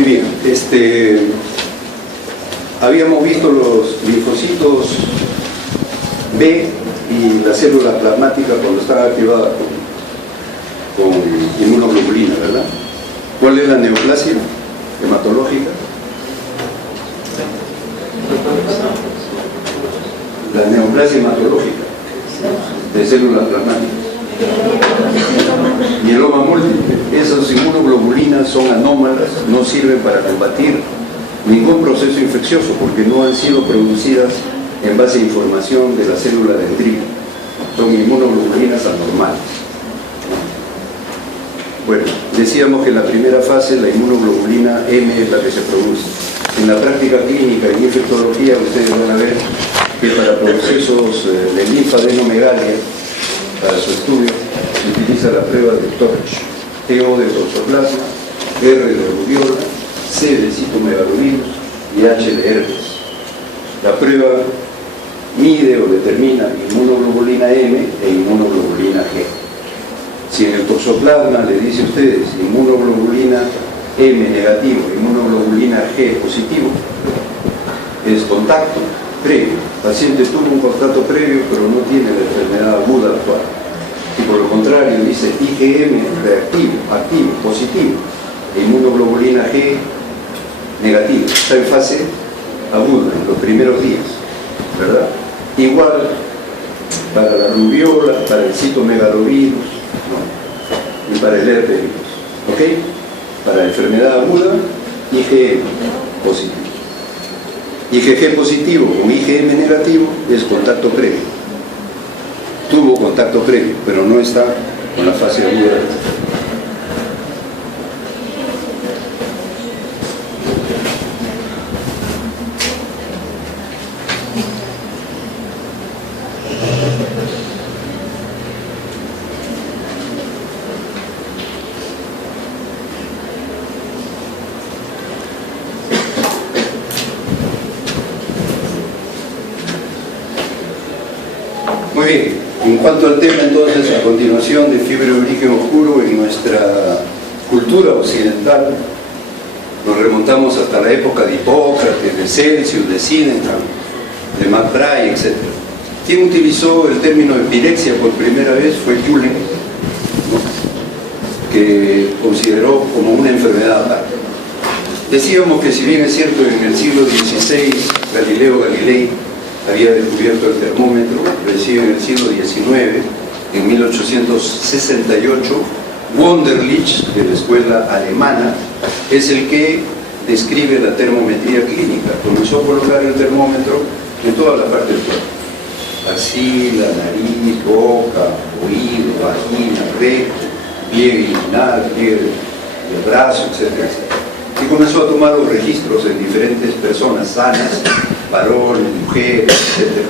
Muy bien, habíamos visto los linfocitos B y la célula plasmática cuando estaba activada con inmunoglobulina, ¿verdad? ¿Cuál es la neoplasia hematológica? La neoplasia hematológica de células plasmáticas. Mieloma múltiple. Esas inmunoglobulinas son anómalas, no sirven para combatir ningún proceso infeccioso porque no han sido producidas en base a información de la célula dendrítica. Son inmunoglobulinas anormales. Bueno, decíamos que en la primera fase la inmunoglobulina M es la que se produce. En la práctica clínica y infectología ustedes van a ver que para procesos de linfadenomegalia, para su estudio, se utiliza la prueba de Torch, TO de toxoplasma, R de rubiola, C de citomegalovirus y H de herpes. La prueba mide o determina inmunoglobulina M e inmunoglobulina G. Si en el toxoplasma le dice a ustedes inmunoglobulina M negativo, inmunoglobulina G positivo, es contacto previo. El paciente tuvo un contacto previo pero no tiene la enfermedad aguda actual. Y por lo contrario dice IgM reactivo, activo, positivo, e inmunoglobulina G negativo. Está en fase aguda, en los primeros días, ¿verdad? Igual para la rubiola, para el citomegalovirus, ¿no? Y para el herpes virus, ¿ok? Para enfermedad aguda, IgM positivo. IgG positivo con IgM negativo es contacto previo. Tuvo contacto previo, pero no está con la fase aguda. Muy bien, en cuanto al tema entonces, a continuación de fiebre de origen oscuro en nuestra cultura occidental, nos remontamos hasta la época de Hipócrates, de Celsius, de Sidenham, de McBride, etc. Quien utilizó el término epilexia por primera vez fue Julien, ¿no? Que consideró como una enfermedad aparte. Decíamos que si bien es cierto en el siglo XVI Galileo Galilei había descubierto el termómetro, recién en el siglo XIX, en 1868, Wunderlich, de la escuela alemana, es el que describe la termometría clínica. Comenzó a colocar el termómetro en toda la parte del cuerpo: axila, nariz, boca, oído, vagina, recto, pliegue inguinal, pliegue del brazo, etc. Y comenzó a tomar los registros en diferentes personas sanas, varones, mujeres, etc.,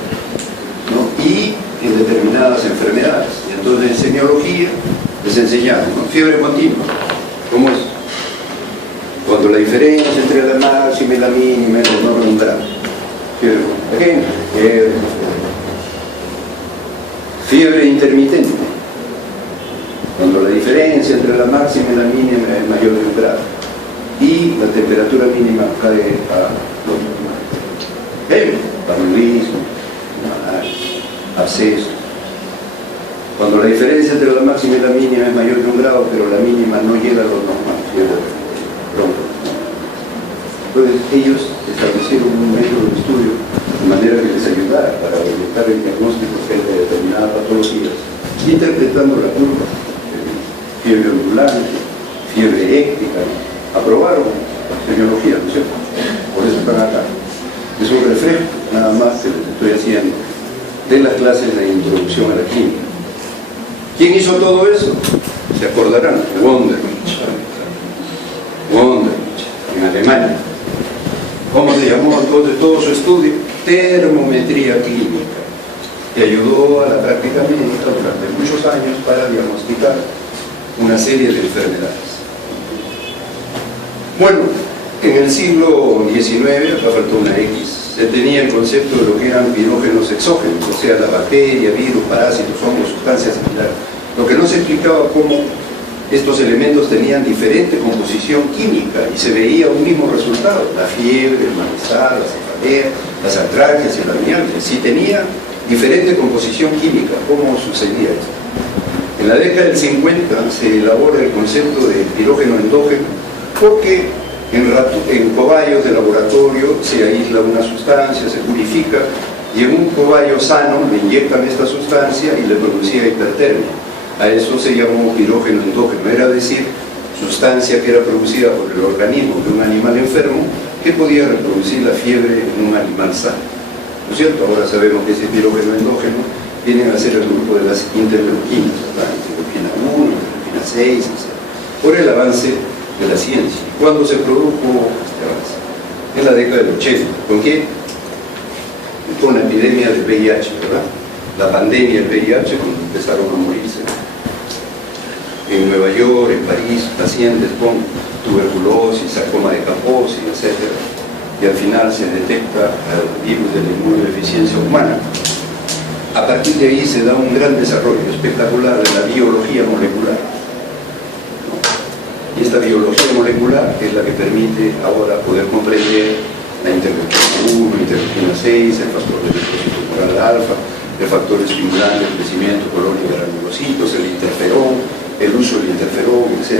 ¿no? Y en determinadas enfermedades. Y entonces en semiología les enseñaron, ¿no? Fiebre continua. ¿Cómo es? Cuando la diferencia entre la máxima y la mínima es menor de un grado. Fiebre continua. Fiebre intermitente. Cuando la diferencia entre la máxima y la mínima es mayor de un grado. Y la temperatura mínima cae a lo normal. Paludismo, absceso. Cuando la diferencia entre la máxima y la mínima es mayor de un grado, pero la mínima no llega a lo normal, entonces ellos establecieron un método de estudio de manera que les ayudara para orientar el diagnóstico frente a determinadas patologías, interpretando la curva, fiebre ondulante, fiebre éctica, ¿no? Aprobaron semiología, ¿no es cierto? Por eso están acá. Es un reflejo, nada más, que les estoy haciendo de las clases de introducción a la química. ¿Quién hizo todo eso? Se acordarán, Wunderlich, en Alemania. ¿Cómo se llamó entonces todo su estudio? Termometría clínica, que ayudó a la práctica médica durante muchos años para diagnosticar una serie de enfermedades. Bueno, en el siglo XIX, acá faltó una X, se tenía el concepto de lo que eran pirógenos exógenos, o sea, la bacteria, virus, parásitos, hongos, sustancias similares. Lo que no se explicaba cómo estos elementos tenían diferente composición química y se veía un mismo resultado: la fiebre, el malestar, la cefalea, las artralgias y la mialgia. Si tenía diferente composición química, ¿cómo sucedía esto? En la década del 50 se elabora el concepto de pirógeno endógeno, porque en cobayos de laboratorio se aísla una sustancia, se purifica, y en un cobayo sano le inyectan esta sustancia y le producía hipertermia. A eso se llamó pirógeno endógeno, era decir, sustancia que era producida por el organismo de un animal enfermo que podía reproducir la fiebre en un animal sano. ¿No es cierto? Ahora sabemos que ese pirógeno endógeno viene a ser el grupo de las interleuquinas, la interleuquina 1, interleuquina 6, etc. Por el avance de la ciencia. ¿Cuándo se produjo este avance? En la década del 80. ¿Con qué? Con la epidemia del VIH, ¿verdad? La pandemia del VIH, cuando empezaron a morirse en Nueva York, en París, pacientes con tuberculosis, sarcoma de Kaposi, etc. Y al final se detecta el virus de la inmunodeficiencia humana. A partir de ahí se da un gran desarrollo espectacular de la biología molecular. Y esta biología molecular es la que permite ahora poder comprender la interleuquina 1, interleuquina 6, el factor de depósito tumoral alfa, el factor estimulante del crecimiento colónico de granulocitos, el interferón, el uso del interferón, etc.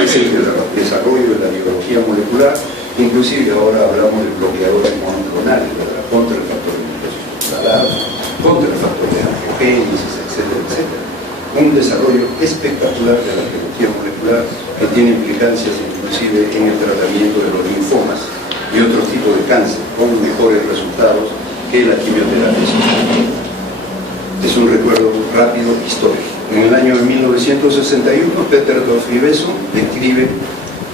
Es el desarrollo de la biología molecular. Inclusive ahora hablamos de bloqueadores monoclonales, ¿verdad? Contra el factor de depósito tumoral alfa, contra el factor de angiogénesis, etcétera, etcétera. Un desarrollo espectacular de la biología molecular que tiene implicancias inclusive en el tratamiento de los linfomas y otros tipos de cáncer, con mejores resultados que la quimioterapia. Es un recuerdo rápido histórico. En el año 1961, Peter Dosriveso describe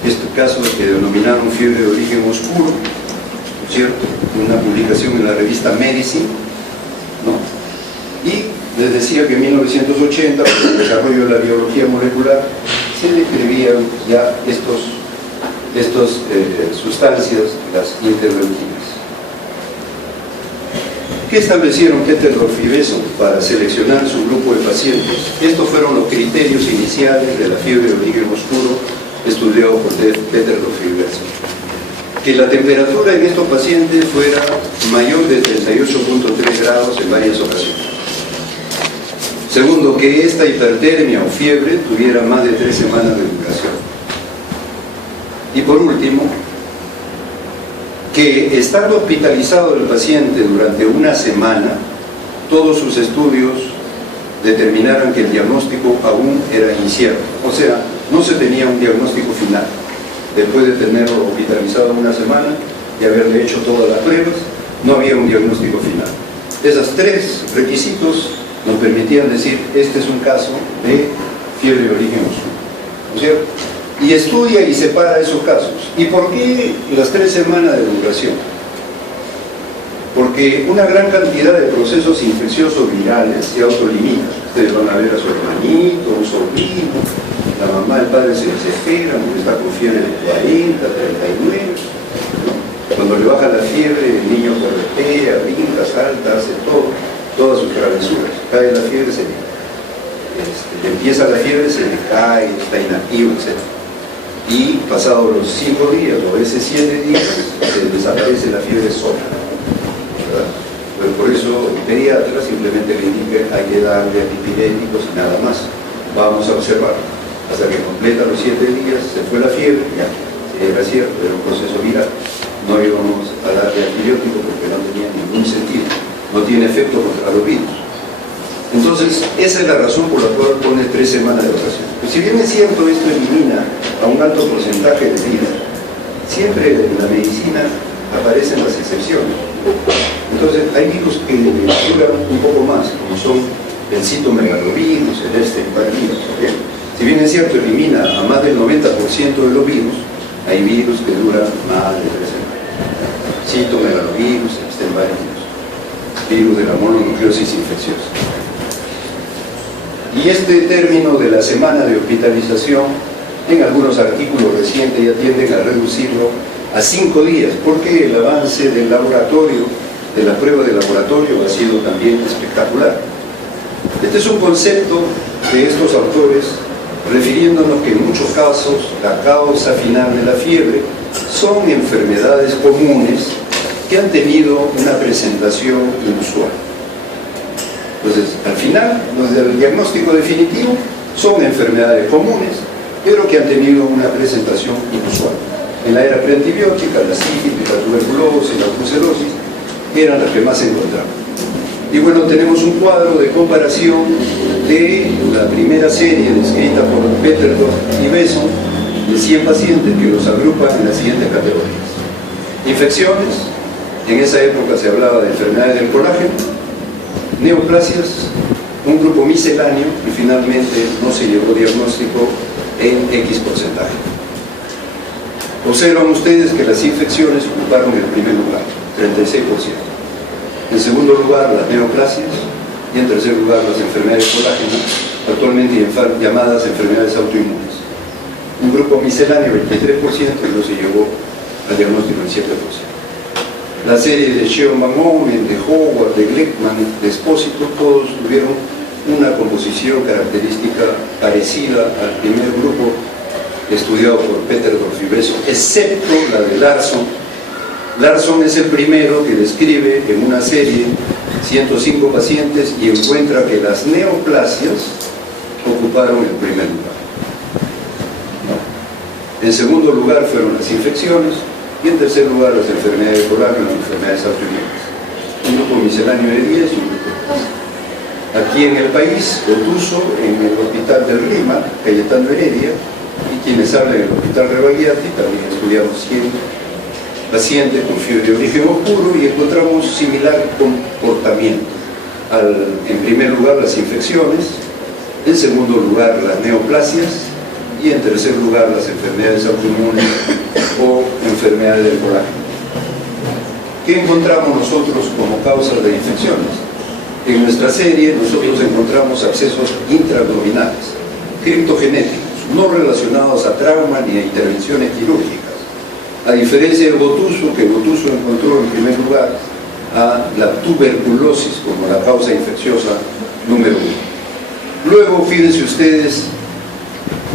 este caso que denominaron fiebre de origen oscuro, ¿no es cierto? Una publicación en la revista Medicine, ¿no? Y les decía que en 1980, con el desarrollo de la biología molecular, se describían ya estas sustancias, las interleuquinas. ¿Qué establecieron Peter Dosriveso para seleccionar su grupo de pacientes? Estos fueron los criterios iniciales de la fiebre de origen oscuro estudiado por Peter Dosriveso. Que la temperatura en estos pacientes fuera mayor de 38.3 grados en varias ocasiones. Segundo, que esta hipertermia o fiebre tuviera más de 3 semanas de duración. Y por último, que estando hospitalizado el paciente durante una semana, todos sus estudios determinaran que el diagnóstico aún era incierto. O sea, no se tenía un diagnóstico final. Después de tenerlo hospitalizado una semana y haberle hecho todas las pruebas, no había un diagnóstico final. Esos 3 requisitos nos permitían decir, este es un caso de fiebre de origen oscuro, ¿no es cierto? Y estudia y separa esos casos. ¿Y por qué las 3 semanas de duración? Porque una gran cantidad de procesos infecciosos virales se autolimitan. Ustedes van a ver a su hermanito, un sobrino, la mamá, el padre se desespera, está con fiebre de 40, 39, ¿no? Cuando le baja la fiebre, el niño corretea, brinca, salta, hace todas sus travesuras. Cae la fiebre, empieza la fiebre, se le cae, está inactivo, etc. Y pasados los 5 días o a veces 7 días, se desaparece la fiebre sola, ¿verdad? Pero por eso el pediatra simplemente le indica hay que darle antipiréticos y nada más. Vamos a observar hasta que completa los 7 días, se fue la fiebre, ya, era cierto, era un proceso viral. No íbamos a darle antibiótico porque no tenía ningún sentido, no tiene efecto contra los virus. Entonces, esa es la razón por la cual pone 3 semanas de duración. Pues si bien es cierto, esto elimina a un alto porcentaje de vida, siempre en la medicina aparecen las excepciones. Entonces, hay virus que duran un poco más, como son el citomegalovirus, el Epstein-Barr virus. Si bien es cierto, elimina a más del 90% de los virus, hay virus que duran más de 3 semanas. Citomegalovirus, Epstein-Barr virus de la mononucleosis infecciosa. Y este término de la semana de hospitalización, en algunos artículos recientes ya tienden a reducirlo a 5 días, porque el avance del laboratorio, de la prueba de laboratorio, ha sido también espectacular. Este es un concepto de estos autores refiriéndonos que en muchos casos la causa final de la fiebre son enfermedades comunes que han tenido una presentación inusual. Entonces, al final, el diagnóstico definitivo son enfermedades comunes, pero que han tenido una presentación inusual. En la era preantibiótica, la sífilis, la tuberculosis, la brucelosis eran las que más se encontraban. Y bueno, tenemos un cuadro de comparación de la primera serie descrita por Petterdorf y Besson de 100 pacientes que los agrupan en las siguientes categorías. Infecciones, en esa época se hablaba de enfermedades del colágeno, neoplasias, un grupo misceláneo y finalmente no se llevó diagnóstico en X porcentaje. Observan ustedes que las infecciones ocuparon el primer lugar, 36%. En segundo lugar, las neoplasias y en tercer lugar, las enfermedades de colágeno, actualmente llamadas enfermedades autoinmunes. Un grupo misceláneo, 23%, y no se llevó al diagnóstico en 7%. La serie de Sheoman Omen, de Howard, de Gleckman, de Espósito, todos tuvieron una composición característica parecida al primer grupo estudiado por Petterdorf y Besson, excepto la de Larson. Larson es el primero que describe en una serie 105 pacientes y encuentra que las neoplasias ocuparon el primer lugar. En segundo lugar fueron las infecciones y en tercer lugar las enfermedades de colágeno y enfermedades autoinmunes. Un grupo misceláneo de 10 y un grupo de 10. Aquí en el país, Gotuso, en el Hospital del Lima, Cayetano Heredia, y quienes hablan en el Hospital Rebagliati, también estudiamos 100 pacientes con fiebre de origen oscuro y encontramos similar comportamiento. En primer lugar, las infecciones, en segundo lugar, las neoplasias y en tercer lugar, las enfermedades autoinmunes o enfermedades del colágeno. ¿Qué encontramos nosotros como causas de infecciones? En nuestra serie nosotros encontramos abscesos intraabdominales, criptogenéticos, no relacionados a trauma ni a intervenciones quirúrgicas. A diferencia de Gotuso, que Gotuso encontró en primer lugar a la tuberculosis como la causa infecciosa número 1. Luego, fíjense ustedes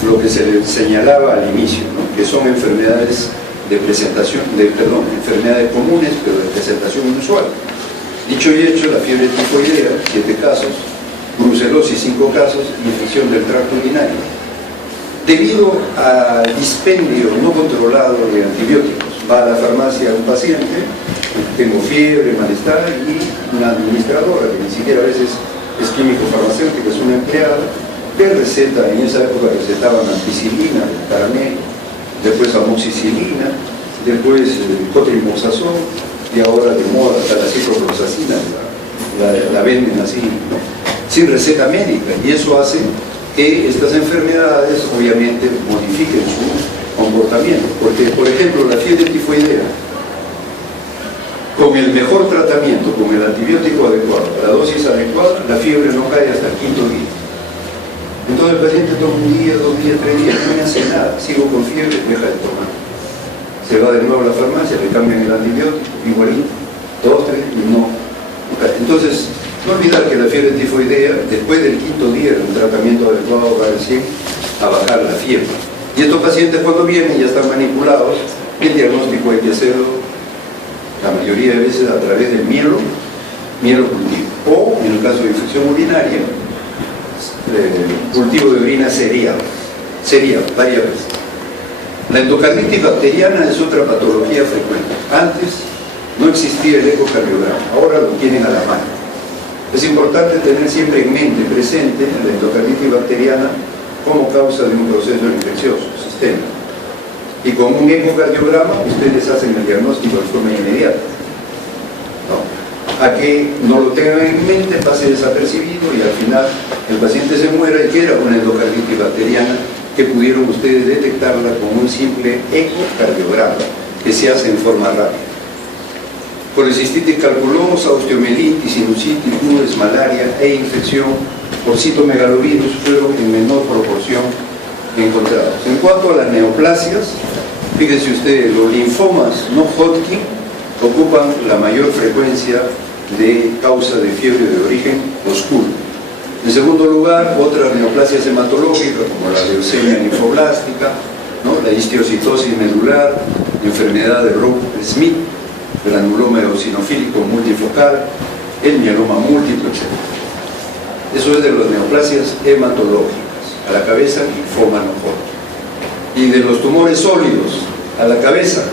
lo que se les señalaba al inicio, ¿no? Que son enfermedades de presentación, enfermedades comunes, pero de presentación inusual. Dicho y hecho, la fiebre tifoidea, 7 casos, brucelosis, 5 casos, infección del tracto urinario. Debido al dispendio no controlado de antibióticos, va a la farmacia un paciente, tengo fiebre, malestar, y una administradora, que ni siquiera a veces es químico farmacéutica, es una empleada, de receta, en esa época recetaban ampicilina, caramelo, después amoxicilina, después cotrimoxazol, y ahora de moda hasta la ciprofloxacina, la venden así, ¿no? Sin receta médica, y eso hace que estas enfermedades obviamente modifiquen su comportamiento, porque por ejemplo la fiebre tifoidea, con el mejor tratamiento, con el antibiótico adecuado, la dosis adecuada, la fiebre no cae hasta el 5.º día. Entonces el paciente toma un día, 2 días, 3 días, no me hace nada, sigo con fiebre, deja de tomar. Se va de nuevo a la farmacia, le cambian el antibiótico, igualito, 2, 3, y no. Entonces, no olvidar que la fiebre tifoidea, después del 5.º día de un tratamiento adecuado, va recién a bajar la fiebre. Y estos pacientes cuando vienen ya están manipulados, el diagnóstico hay que hacerlo la mayoría de veces a través del mielo cultivo, o en el caso de infección urinaria, cultivo de orina serial, varias veces. La endocarditis bacteriana es otra patología frecuente. Antes no existía el ecocardiograma, ahora lo tienen a la mano. Es importante tener siempre en mente, presente, la endocarditis bacteriana como causa de un proceso infeccioso sistémico. Y con un ecocardiograma ustedes hacen el diagnóstico de forma inmediata. A que no lo tengan en mente, pase desapercibido y al final el paciente se muera y que era una endocarditis bacteriana que pudieron ustedes detectarla con un simple ecocardiograma que se hace en forma rápida. Colecistitis calculosa, osteomielitis, sinusitis, nubes, malaria e infección por citomegalovirus fueron en menor proporción encontrados. En cuanto a las neoplasias, fíjense ustedes, los linfomas no Hodgkin ocupan la mayor frecuencia de causa de fiebre de origen oscuro. En segundo lugar, otras neoplasias hematológicas como la leucemia linfoblástica, ¿no? La histiocitosis medular, enfermedad de Roux-Smith, granuloma eosinofílico multifocal, el mieloma múltiple, etc. Eso es de las neoplasias hematológicas. A la cabeza, linfoma no Hodgkin. Y de los tumores sólidos a la cabeza,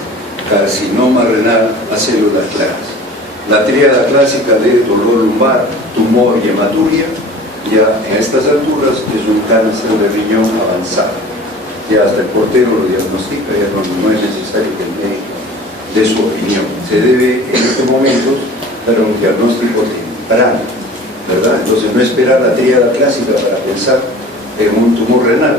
carcinoma renal a células claras. La tríada clásica de dolor lumbar, tumor y hematuria, ya en estas alturas es un cáncer de riñón avanzado. Ya hasta el portero lo diagnostica, ya no es necesario que el médico dé su opinión. Se debe en estos momentos dar un diagnóstico temprano, ¿verdad? Entonces no esperar la tríada clásica para pensar en un tumor renal,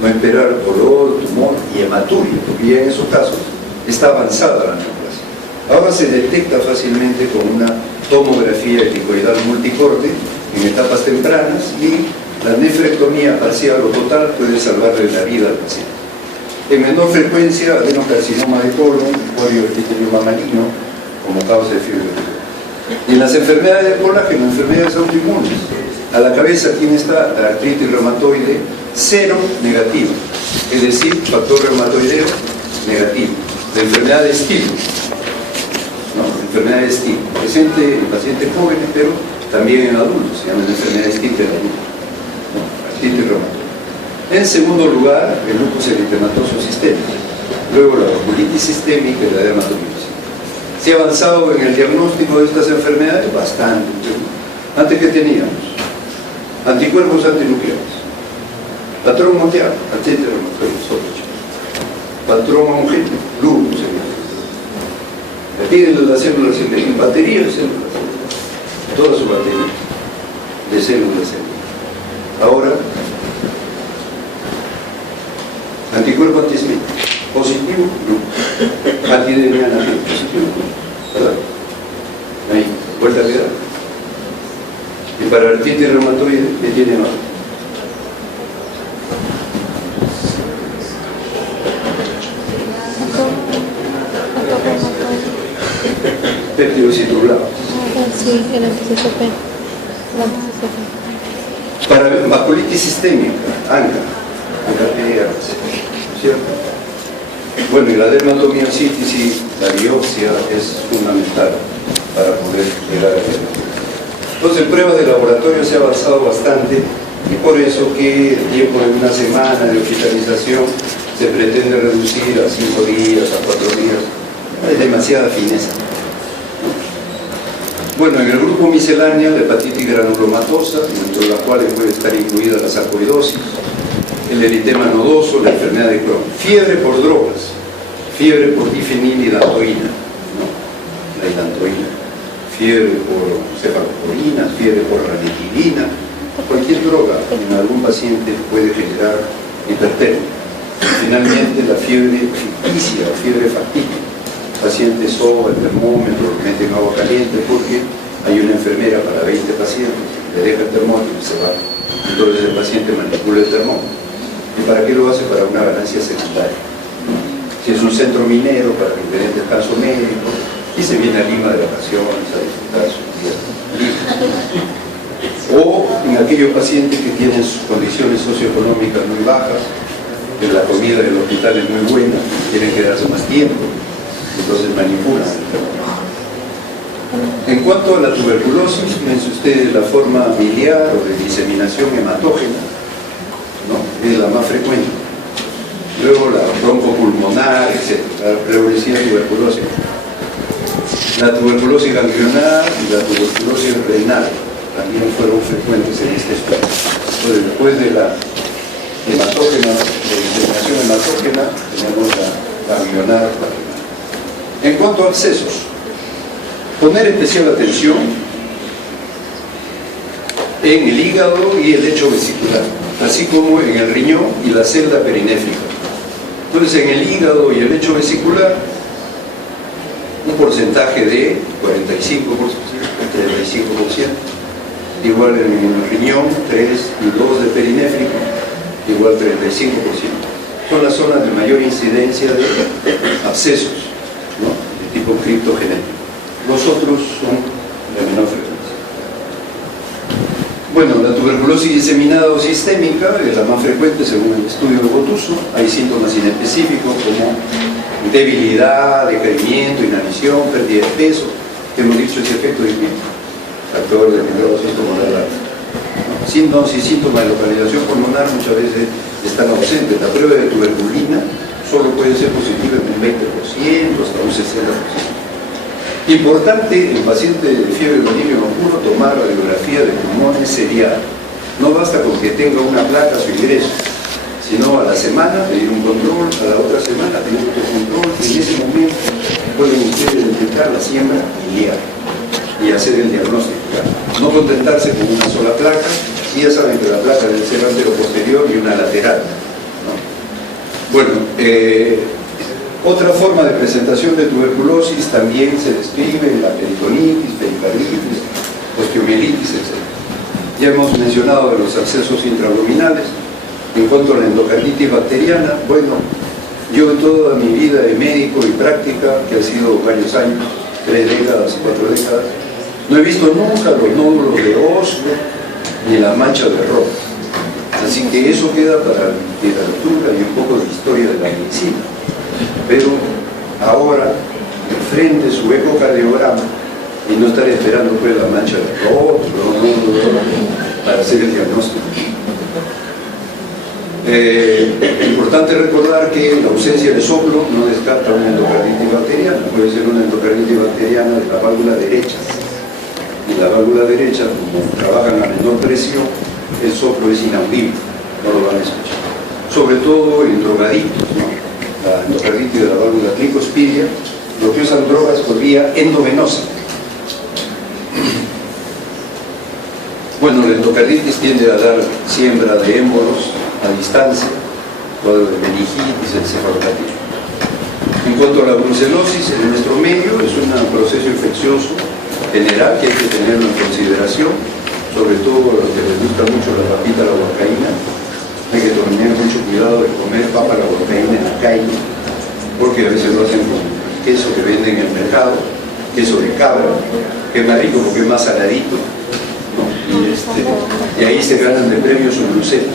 no esperar dolor, tumor y hematuria, porque ya en esos casos está avanzada la neoplasia. Ahora se detecta fácilmente con una tomografía helicoidal multicorte en etapas tempranas y la nefrectomía parcial o total puede salvarle la vida al paciente. En menor frecuencia, adenocarcinoma de colon, polioepitelioma maligno, como causa de fiebre. Y en las enfermedades de colágeno, enfermedades autoinmunes, a la cabeza, ¿quién está? La artritis reumatoide, cero negativo, es decir, factor reumatoideo negativo. La enfermedad de Still, ¿no? Enfermedad de Still, presente en pacientes jóvenes, pero también en adultos, se llama la enfermedad de Still del adulto, ¿no? Artritis reumatoide. En segundo lugar, el lupus eritematoso sistémico, luego la vasculitis sistémica y la dermatomiositis. ¿Se ha avanzado en el diagnóstico de estas enfermedades? Bastante. Antes, ¿qué teníamos? Anticuerpos antinucleares, patrón mundial, artritis reumatoide, patrón homogéneo, lupus, aquí de las células en batería de células, toda su batería de células. Ahora, anticuerpo anti-Smith, positivo, lupus, anti-DNA positivo, ¿verdad? Ahí, vuelta a quedar. Y para la artritis reumatoide, ¿qué tiene más? Péptidos citrulados. Sí, el anti-CCP. Para vasculitis sistémica, ANCA, ¿cierto? Bueno, y la dermatomiositis y la biopsia es fundamental para poder llegar a eso. Entonces, en pruebas de laboratorio se ha avanzado bastante y por eso que el tiempo de una semana de hospitalización se pretende reducir a 5 días, a 4 días. Hay demasiada fineza. Bueno, en el grupo misceláneo de hepatitis granulomatosa, dentro de la cual puede estar incluida la sarcoidosis, el eritema nodoso, la enfermedad de Crohn, fiebre por drogas, fiebre por difenilidantoína, ¿no? La hidantoína, fiebre por cefalosporina, fiebre por ranitidina, cualquier droga en algún paciente puede generar hipertermia. Finalmente, la fiebre ficticia, la fiebre facticia. El paciente soba el termómetro, lo mete en agua caliente porque hay una enfermera para 20 pacientes, le deja el termómetro y se va. Entonces el paciente manipula el termómetro. ¿Y para qué lo hace? Para una ganancia secundaria. Si es un centro minero, para que le den descanso médico, y se viene a Lima de vacaciones a disfrutar sus días libres. O en aquellos pacientes que tienen sus condiciones socioeconómicas muy bajas, que la comida del hospital es muy buena, quieren quedarse más tiempo, entonces manipulan el termómetro. En cuanto a la tuberculosis, fíjense ustedes la forma biliar o de diseminación hematógena, ¿no? Es la más frecuente. Luego la broncopulmonar, etc. La progresiva tuberculosis. La tuberculosis ganglionar y la tuberculosis renal también fueron frecuentes en este estudio. Entonces, después de la hematógena, de diseminación hematógena, tenemos la ganglionar. En cuanto a abscesos, poner especial atención en el hígado y el lecho vesicular, así como en el riñón y la celda perinéfrica. Entonces, en el hígado y el lecho vesicular, un porcentaje de 45%, 35%, igual en el riñón, 3 y 2 de perinéfrico, igual 35%. Son las zonas de mayor incidencia de abscesos, ¿no? De tipo criptogenético. Los otros son de menor frecuencia. Bueno, la tuberculosis diseminada o sistémica es la más frecuente según el estudio de Gotuso. Hay síntomas inespecíficos como debilidad, decaimiento, inanición, pérdida de peso. Hemos dicho ese efecto de factor de fibrosis pulmonar. Síntomas y síntomas de localización pulmonar muchas veces están ausentes. La prueba de tuberculina solo puede ser positiva en un 20%, hasta un 60%. Importante en pacientes de fiebre anemia puro tomar radiografía de pulmones serial. No basta con que tenga una placa a su ingreso, sino a la semana pedir un control, a la otra semana pedir otro control, y en ese momento pueden ustedes detectar la siembra biliar y hacer el diagnóstico. No contentarse con una sola placa, y ya saben que la placa debe ser antero-posterior y una lateral, ¿no? Bueno, otra forma de presentación de tuberculosis también se describe en la peritonitis, pericarditis, osteomielitis, etc. Ya hemos mencionado de los abscesos intraabdominales. En cuanto a la endocarditis bacteriana, bueno, yo en toda mi vida de médico y práctica, que ha sido varios años, 3 décadas, 4 décadas, no he visto nunca los nódulos de Oslo ni la mancha de Roth. Así que eso queda para la literatura y un poco de historia de la medicina. Pero ahora enfrente su ecocardiograma y no estar esperando pues la mancha de Roth para hacer el diagnóstico. Importante recordar que la ausencia de soplo no descarta una endocarditis bacteriana. Puede ser una endocarditis bacteriana de la válvula derecha. Y la válvula derecha, como trabajan a menor presión, el soplo es inaudible, no lo van a escuchar. Sobre todo en drogadictos, ¿no? La endocarditis de la válvula tricuspidia, lo que usan drogas por vía endovenosa. Bueno, la endocarditis tiende a dar siembra de émbolos a distancia, cuadro de meningitis, encefalopatía. En cuanto a la brucelosis, en nuestro medio es un proceso infeccioso general que hay que tenerlo en consideración, sobre todo a los que les gusta mucho la papita, la huancaína. Hay que tener mucho cuidado de comer papa, la huancaína en la calle, porque a veces lo hacen con queso que venden en el mercado, queso de cabra, que es más rico porque es más saladito, ¿no? Y ahí se ganan de premio su brucela.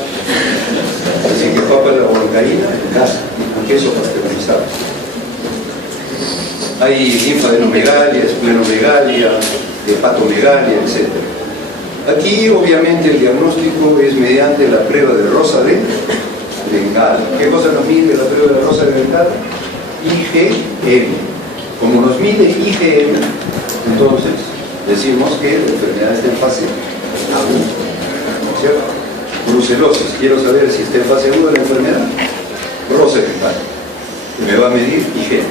Así que papa, la huancaína en casa, con queso pasteurizado. Hay linfadenomegalia, esplenomegalia, hepatomegalia, etc. Aquí obviamente el diagnóstico es mediante la prueba de Rosa de Bengala. ¿Qué cosa nos mide la prueba de Rosa de Bengala? IgM. Como nos mide IgM, entonces decimos que la enfermedad está en fase aguda, ¿cierto? Brucelosis, quiero saber si está en fase aguda la enfermedad. Rosa de Bengala. Me va a medir IgM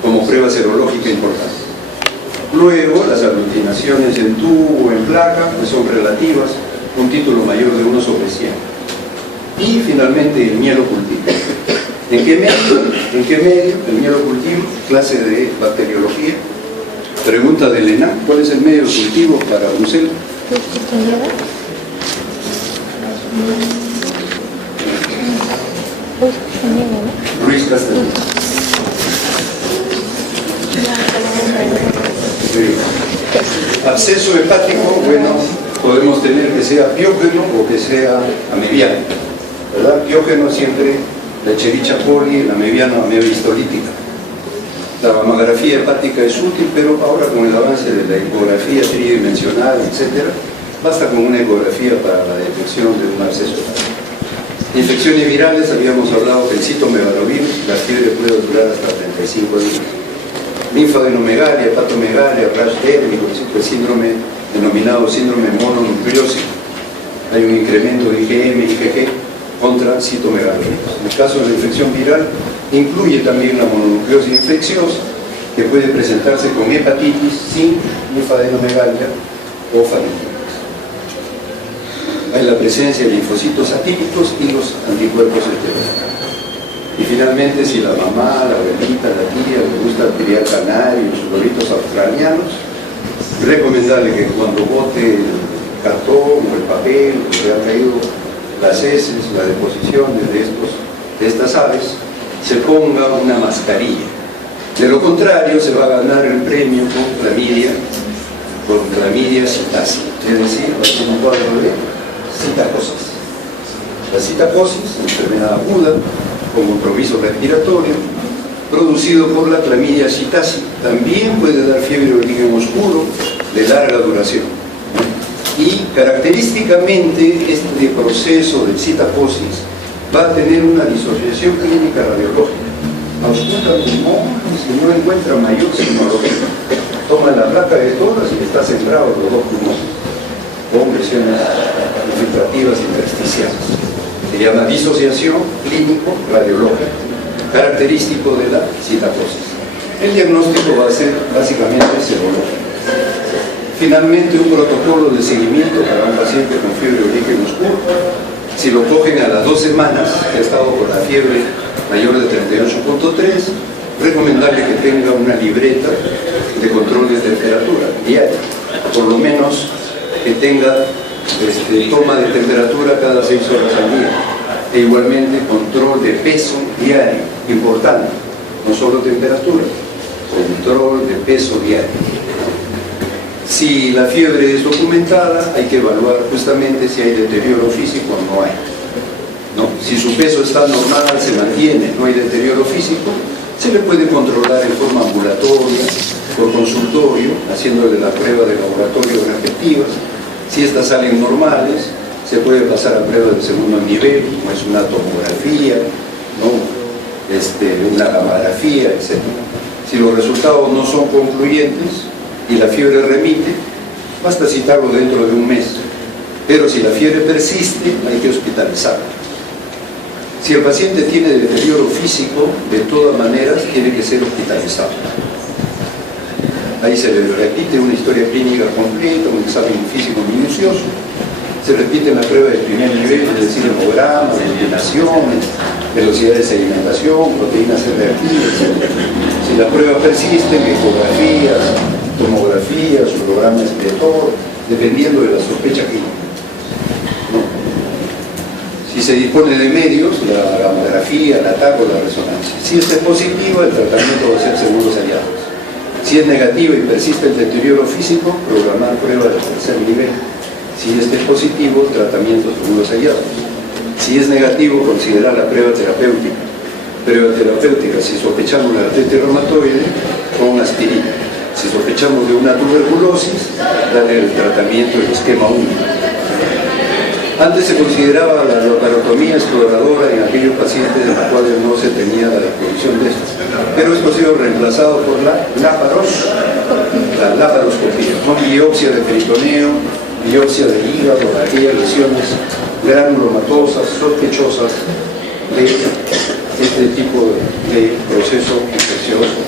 como prueba serológica importante. Luego, las aglutinaciones en tubo o en placa pues son relativas, un título mayor de 1/100. Y finalmente el mielocultivo. ¿En qué medio? El mielocultivo, clase de bacteriología. Pregunta de Elena, ¿cuál es el medio cultivo para brucela? Ruiz Castellano. Absceso hepático, bueno, podemos tener que sea piógeno o que sea amebiano, ¿verdad? Piógeno siempre la Escherichia coli, la amebiana histolítica. La mamografía hepática es útil, pero ahora con el avance de la ecografía tridimensional, etc., basta con una ecografía para la detección de un absceso hepático. Infecciones virales, habíamos hablado del citomegalovirus, la fiebre puede durar hasta 35 días. Linfadenomegalia, hepatomegalia, rash térmico, el síndrome denominado síndrome mononucleósico. Hay un incremento de IgM y IgG contra citomegalovirus. En el caso de la infección viral, incluye también la mononucleosis infecciosa, que puede presentarse con hepatitis sin linfadenomegalia o faringitis. Hay la presencia de linfocitos atípicos y los anticuerpos esteroides. Y finalmente, si la mamá, la abuelita, la tía le gusta criar canarios, loritos australianos, recomendable que cuando bote el cartón o el papel, que le han caído las heces, las deposiciones de estas aves, se ponga una mascarilla. De lo contrario, se va a ganar el premio con clamidia, con clamidia psittaci, es decir, va a ser un cuadro de citacosis. La citacosis, enfermedad aguda con compromiso respiratorio, producido por la clamidia psittaci, también puede dar fiebre de origen oscuro de larga duración. Y característicamente este proceso de citacosis va a tener una disociación clínica radiológica. Ausculta pulmones y no encuentra mayor signología. Toma la placa de toras y está sembrado los dos pulmones con lesiones infiltrativas intersticiales. Se llama disociación clínico-radiológica, característico de la citacosis. El diagnóstico va a ser básicamente serológico. Finalmente, un protocolo de seguimiento para un paciente con fiebre de origen oscuro. Si lo cogen a las 2 semanas, que ha estado con la fiebre mayor de 38.3, recomendable que tenga una libreta de control de temperatura diaria, por lo menos que tenga toma de temperatura cada 6 horas al día, e igualmente control de peso diario, importante, no solo temperatura, control de peso diario. Si la fiebre es documentada, hay que evaluar justamente si hay deterioro físico o no hay. ¿No? Si su peso está normal, se mantiene, no hay deterioro físico, se le puede controlar en forma ambulatoria, por consultorio, haciéndole la prueba de laboratorio respectivas. Si estas salen normales, se puede pasar a prueba de segundo nivel, como es una tomografía, ¿no? Una gammagrafía, etc. Si los resultados no son concluyentes y la fiebre remite, basta citarlo dentro de un mes. Pero si la fiebre persiste, hay que hospitalizarlo. Si el paciente tiene deterioro físico, de todas maneras tiene que ser hospitalizado. Ahí se le repite una historia clínica completa, un examen físico minucioso, se repite la prueba de primer nivel, es decir, hemogramas, eliminaciones, velocidad de sedimentación, proteínas C reactivas. Si la prueba persiste, ecografías, tomografías, programa excretor, dependiendo de la sospecha clínica. ¿No? Si se dispone de medios, la gamografía, la TAC o la resonancia. Si este es positivo, el tratamiento va a ser según los hallazgos. Si es negativo y persiste el deterioro físico, programar prueba de tercer nivel. Si este es positivo, tratamiento según los hallazgos. Si es negativo, considerar la prueba terapéutica. Prueba terapéutica, si sospechamos de artritis reumatoide, con aspirina. Si sospechamos de una tuberculosis, darle el tratamiento del esquema único. Antes se consideraba la laparotomía exploradora en aquellos pacientes en los cuales no se tenía la disposición de esto. Pero esto ha sido reemplazado por la laparoscopía, con biopsia de peritoneo, biopsia del hígado, de aquellas lesiones granulomatosas, sospechosas de este tipo de proceso infeccioso.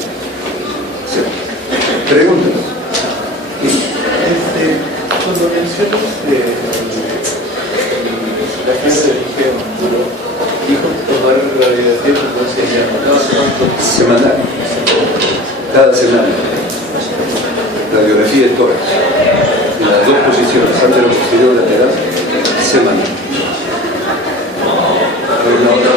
Preguntas. Cuando mencionas la fiebre de origen oscuro, dijo tomar radiografía semanal, cada semana, radiografía de tórax, en las dos posiciones, antero, posterior, lateral, semanal. ¿Alguna otra